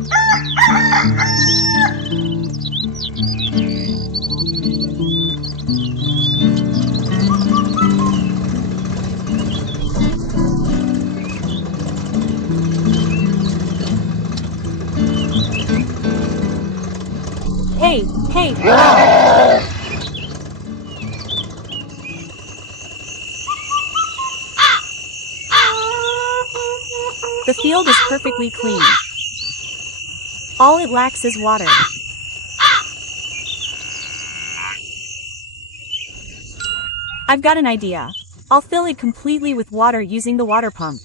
Hey, hey, wow. The field is perfectly clean. All it lacks is water. I've got an idea. I'll fill it completely with water using the water pump.